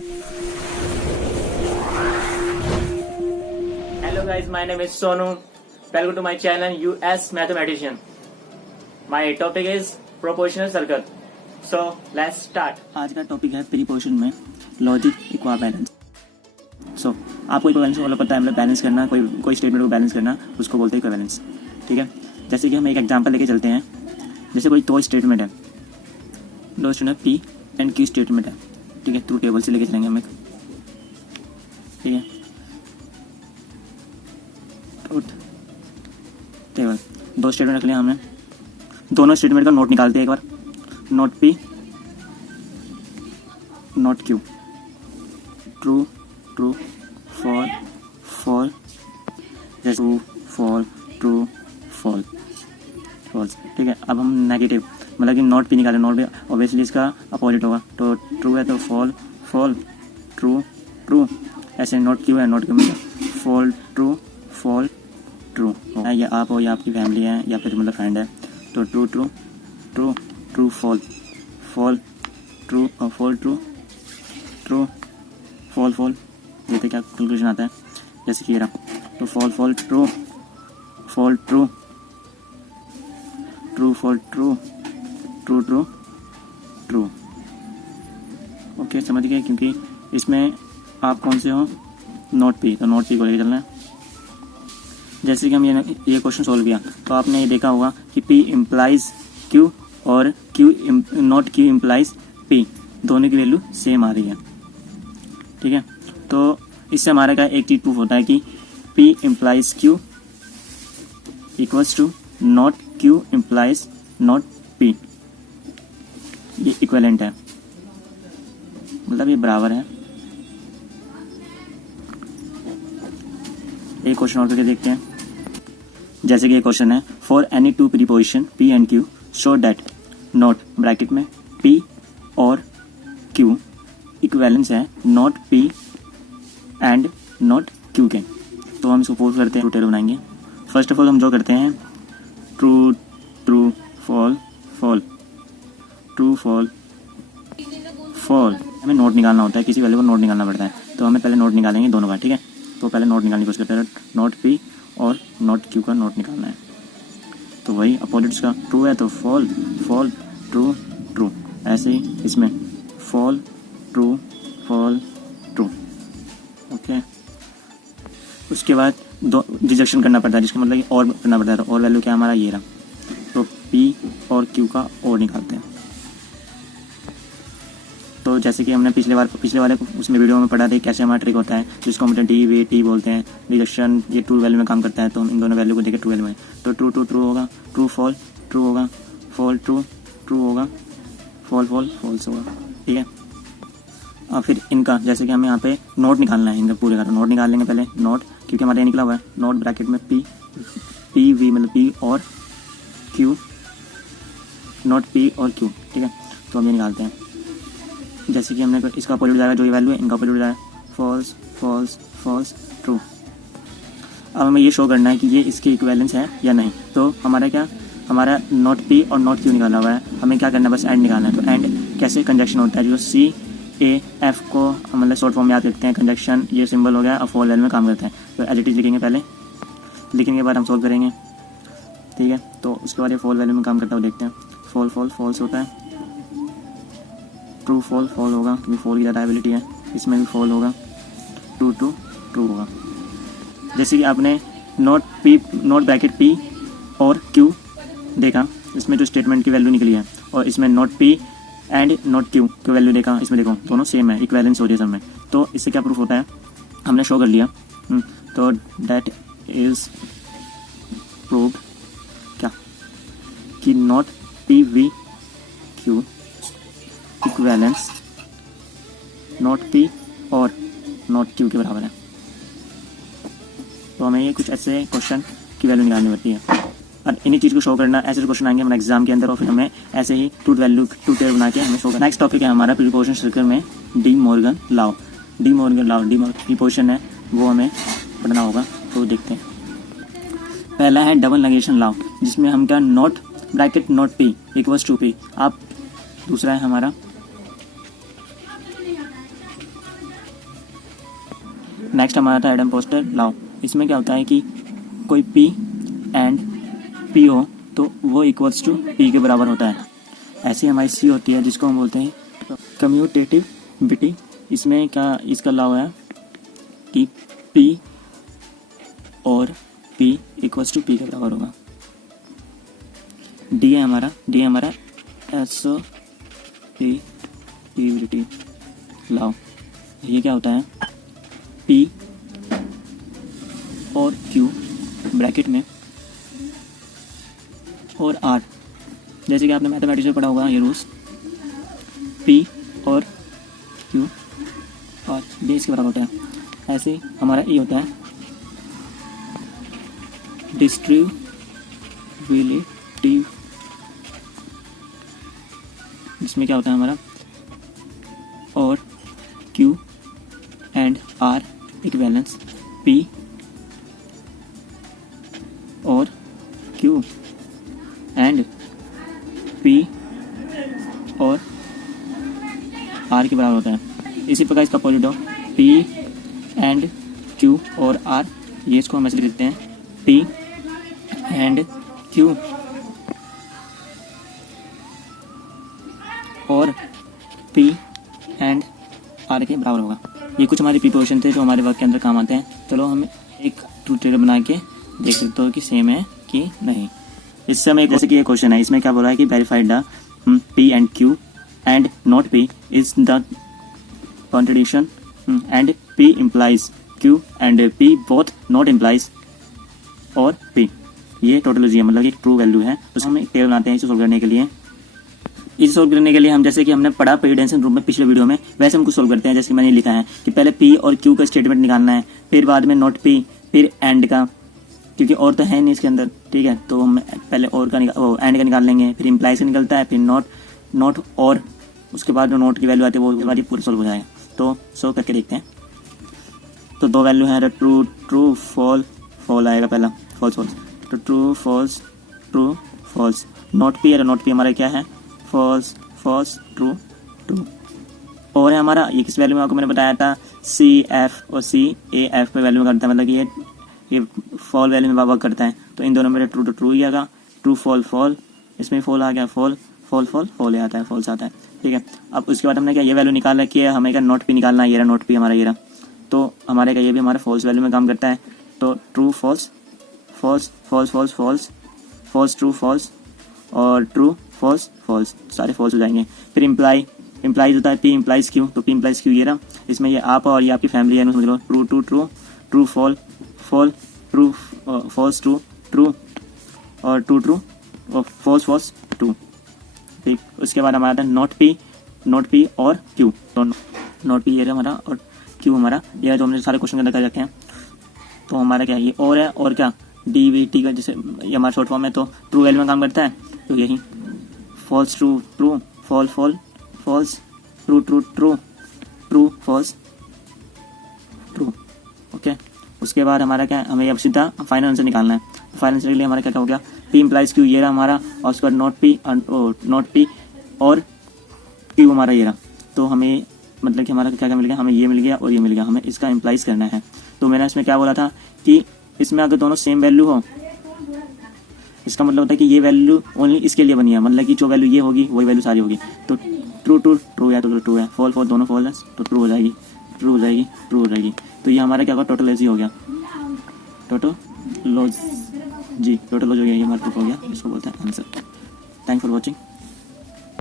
Hello guys, my name is Sonu. Welcome to my channel US Mathematician. My topic is proportional circle. So let's start. आज का topic है preposition में logic equivalence. सो आपको equivalence वाला पता है, मतलब बैलेंस करना, कोई स्टेटमेंट को बैलेंस करना, उसको बोलते हैं इक्विवेलेंस। ठीक है, जैसे कि हम एक एग्जांपल लेके चलते हैं। जैसे कोई दो स्टेटमेंट है, पी एंड क्यू स्टेटमेंट है। ठीक है, टू टेबल से लेके चलेंगे हम एक। ठीक है, ट्रूथ टेबल, दो स्टेटमेंट रख लिया हमने। दोनों स्टेटमेंट का नोट निकालते हैं एक बार। Not P, not Q. True true, false false, true false, true false, false. ठीक है, अब हम नेगेटिव मतलब कि नॉट पी निकालें। नॉट पी ऑब्वियसली इसका अपोजिट होगा, तो ट्रू है तो फॉल फॉल, ट्रू ट्रू। ऐसे नॉट क्यू है, नॉट क्यू में फॉल ट्रू फॉल ट्रू। या आप हो या आपकी फैमिली है या फिर मतलब फ्रेंड है, तो true true true true false false true false true true false fall. देखते क्या कंक्लूजन आता है, जैसे कि ये रहा। तो false false true false true true false true true true true. Okay, समझ गए, क्योंकि इसमें आप कौन से हो, नोट पी, तो नोट पी को लेकर चलना है। जैसे कि हम ये क्वेश्चन सोल्व किया, तो आपने ये देखा होगा कि P इम्प्लाइज Q और नॉट Q इम्प्लाइज P, दोनों की वैल्यू सेम आ रही है। ठीक है, तो इससे हमारा क्या एक चीज़ प्रूफ होता है कि P implies Q equals to not Q implies not P। ये इक्विवेलेंट है, मतलब ये बराबर है। एक क्वेश्चन और करके देखते हैं। जैसे कि ये क्वेश्चन है, for any two preposition P and Q show that not bracket में P और Q इक्विवेलेंस है not P and not Q के। तो हम इसको प्रूव करते हैं, टेबल बनाएंगे। फर्स्ट ऑफ ऑल हम जो करते हैं, true true false false, true false fall. हमें नोट निकालना होता है, किसी वैल्यू को नोट निकालना पड़ता है, तो हमें पहले नोट निकालेंगे दोनों का। ठीक है, तो पहले नोट निकालने की कोशिश करते हैं। नोट P और नोट Q का नोट निकालना है, तो वही अपोजिट्स का। ट्रू है तो फॉल फॉल ट्रू ट्रू, ऐसे ही इसमें fall true false true. Okay, उसके बाद दो रिजेक्शन करना पड़ता है, जिसका मतलब कि और करना पड़ता है। तो और वैल्यू क्या हमारा ये रहा, तो P और Q का और निकालते हैं। तो जैसे कि हमने पिछले वाले उसमें वीडियो में पढ़ा था कैसे हमारा ट्रिक होता है, जिसको हम डी बोलते हैं, रिजेक्शन। ये ट्रू वैल्यू में काम करता है, तो हम इन दोनों वैल्यू को देखें ट्रू वैल्यू में। तो ट्रू ट्रू ट्रू होगा, ट्रू फॉल ट्रू होगा, फॉल ट्रू ट्रू होगा, फॉल फॉल फॉल्स होगा। ठीक है, और फिर इनका जैसे कि हमें यहाँ पे नोट निकालना है इनका पूरे का। तो नोट निकाल लेंगे पहले नोट, क्योंकि हमारे निकला हुआ है नोट ब्रैकेट में पी वी मतलब P और Q, नोट P और Q। ठीक है, तो हम ये निकालते हैं। जैसे कि हमने इसका अपोजिट जाएगा, जो ये वैल्यू है इनका अपोजिट जाएगा, फॉल्स फॉल्स फॉल्स ट्रू। अब हमें ये शो करना है कि ये इसके इक्विवेलेंस है या नहीं। तो हमारा क्या, हमारा नॉट P और नॉट Q निकाला हुआ है, हमें क्या करना है, बस एंड निकालना है। तो एंड कैसे कंजक्शन होता है, जो CAF को मतलब शॉर्ट फॉर्म में याद रखते हैं, कंजक्शन ये सिंबल हो गया और फॉल वैल्यू में काम करता है। तो एज इट इज लिखेंगे, पहले लिखने के बाद हम सोल्व करेंगे। ठीक है, तो उसके बाद ये फॉल वैल्यू में काम करता है, देखते हैं। फॉल फॉल फॉल्स होता है, ट्रू फॉल फॉल होगा, क्योंकि फॉल की ज़्यादा एबिलिटी है, इसमें भी फॉल होगा, ट्रू ट्रू ट्रू होगा। जैसे कि आपने नोट ब्रैकेट P और Q देखा, इसमें जो स्टेटमेंट की वैल्यू निकली है, और इसमें note P and note Q की वैल्यू देखा, इसमें देखो दोनों सेम है, इक्विवेलेंस हो रही है सब में। तो इससे क्या प्रूफ होता है, हमने शो कर लिया। तो दैट इज प्रूव्ड क्या, कि note P V Q equivalence note P और नोट Q के बराबर है। तो हमें ये कुछ ऐसे क्वेश्चन की वैल्यू निकालनी पड़ती है, और इन्हीं चीज़ को शो करना। ऐसे क्वेश्चन आएंगे हमारे एग्जाम के अंदर, और फिर हमें ऐसे ही टू टेबल बना के हमें शो करना। नेक्स्ट टॉपिक है हमारा प्रीपोजिशन सर्कल में डी मॉर्गन लॉ। प्रीपोजिशन है वो हमें पढ़ना होगा, तो देखते हैं। पहला है डबल नेगेशन लॉ, जिसमें हम क्या, not bracket not P equals to P। आप दूसरा है हमारा नेक्स्ट हमारा था एडम फोस्टर लॉ। इसमें क्या होता है कि कोई P एंड P हो तो वो इक्वल्स टू P के बराबर होता है। ऐसे हमारी C होती है जिसको हम बोलते हैं कम्यूटेटिविटी। इसमें क्या इसका लॉ है कि P और P इक्वल्स टू P के बराबर होगा। D है हमारा एसोसिएटिविटी लॉ। ये क्या होता है P और Q ब्रैकेट में और R, जैसे कि आपने मैथमेटिक्स में पढ़ा होगा ये रूल्स, P और Q और D इसके बराबर होता है। ऐसे ही हमारा E होता है डिस्ट्रीब्यूटिव, जिसमें क्या होता है हमारा और Q and R equivalence P और Q एंड P और R के बराबर होता है। इसी प्रकार इसका अपोजिट हो P एंड Q और R, ये इसको हम ऐसे लिख देते हैं P एंड Q और P एंड R के बराबर होगा। ये कुछ हमारे प्रिपोजिशन थे जो हमारे वर्क के अंदर काम आते हैं। चलो हम एक ट्रूथ टेबल बना के देख सकते हो कि सेम है कि नहीं। इससे हमें जैसे कि ये क्वेश्चन है, इसमें क्या बोला है कि verified the P and Q and not P is the contradiction and P implies Q and P both not implies और P। ये टोटोलॉजी है, मतलब एक ट्रू वैल्यू है। तो हम एक टेबल बनाते हैं इसे सोल्व करने के लिए। इसे सोल्व करने के लिए हम जैसे कि हमने पढ़ा प्रेसिडेंशियल ग्रुप में पिछले वीडियो में, वैसे हम कुछ सोल्व करते हैं। जैसे कि मैंने लिखा है कि पहले P और Q का स्टेटमेंट निकालना है, फिर बाद में नॉट P, फिर एंड का, क्योंकि और तो है नहीं इसके अंदर, ठीक है। तो हम पहले और का एंड का निकाल लेंगे, फिर इम्प्लाइज का निकलता है, फिर नॉट और उसके बाद जो नोट की वैल्यू आती है वो हमारी पूरा सोल्व हो जाएगा। तो सोल्व करके देखते हैं। तो दो वैल्यू है, ट्रू फॉल आएगा पहला, फॉल्स। तो ट्रू फॉल्स नॉट P है, नॉट P हमारा क्या है फॉल्स ट्रू। और है हमारा ये किस वैल्यू में आपको मैंने बताया था CF और CAF पे वैल्यू में करता है, मतलब कि ये फॉल वैल्यू में वर्क करता है। तो इन दोनों में ट्रू ही आएगा, ट्रू फॉल, इसमें फॉल आ गया, फॉल आता है, फॉल्स आता है, ठीक है। अब उसके बाद हमने क्या ये वैल्यू निकाला कि हमें क्या नॉट P निकालना है, ये रहा नॉट P हमारा, ये रहा। तो हमारे क्या ये भी हमारा फॉल्स वैल्यू में काम करता है। तो ट्रू फॉल्स ट्रू फॉल्स और ट्रू फॉल्स सारे फॉल्स हो जाएंगे। फिर इम्प्लाइज होता है P इम्प्लाइज Q, तो P इम्प्लाइज Q ये रहा। इसमें ये आप और ये आपकी फैमिली है, समझ लो। True false true false true और ट्रू फॉल्स ट्रू, ठीक। उसके बाद हमारा था नॉट P और Q, तो नॉट P ये रहा हमारा और Q हमारा, ये जो हमने सारे क्वेश्चन के अंदर कर रखे हैं। तो हमारा क्या ये और है, और क्या DVT का जैसे ये हमारा शॉर्ट फॉर्म है, तो ट्रू वैल्यू में काम करता है। तो यही false true false true false true, okay. उसके बाद हमारा क्या हमें अब सीधा फाइनल आंसर निकालना है। फाइनल आंसर के लिए हमारा क्या हो गया P इम्प्लाइज Q ये रहा हमारा, और उसके बाद नॉट P और Q हमारा ये रहा। तो हमें मतलब कि हमारा क्या मिल गया, हमें ये मिल गया और ये मिल गया, हमें इसका इम्प्लाइज करना है। तो मैंने इसमें क्या बोला था कि इसमें अगर दोनों सेम वैल्यू हो, इसका मतलब होता है कि ये वैल्यू ओनली इसके लिए बनी है, मतलब कि जो वैल्यू ये होगी वही वैल्यू सारी होगी। तो ट्रू है तो ट्रू है, फॉल दोनों फॉल है तो ट्रू हो जाएगी। तो ये हमारा क्या होगा टोटोलॉजी हो गया, टोटोलॉजी हो गया, ये हमारा प्रूफ हो गया, इसको बोलते हैं आंसर। Thanks for watching.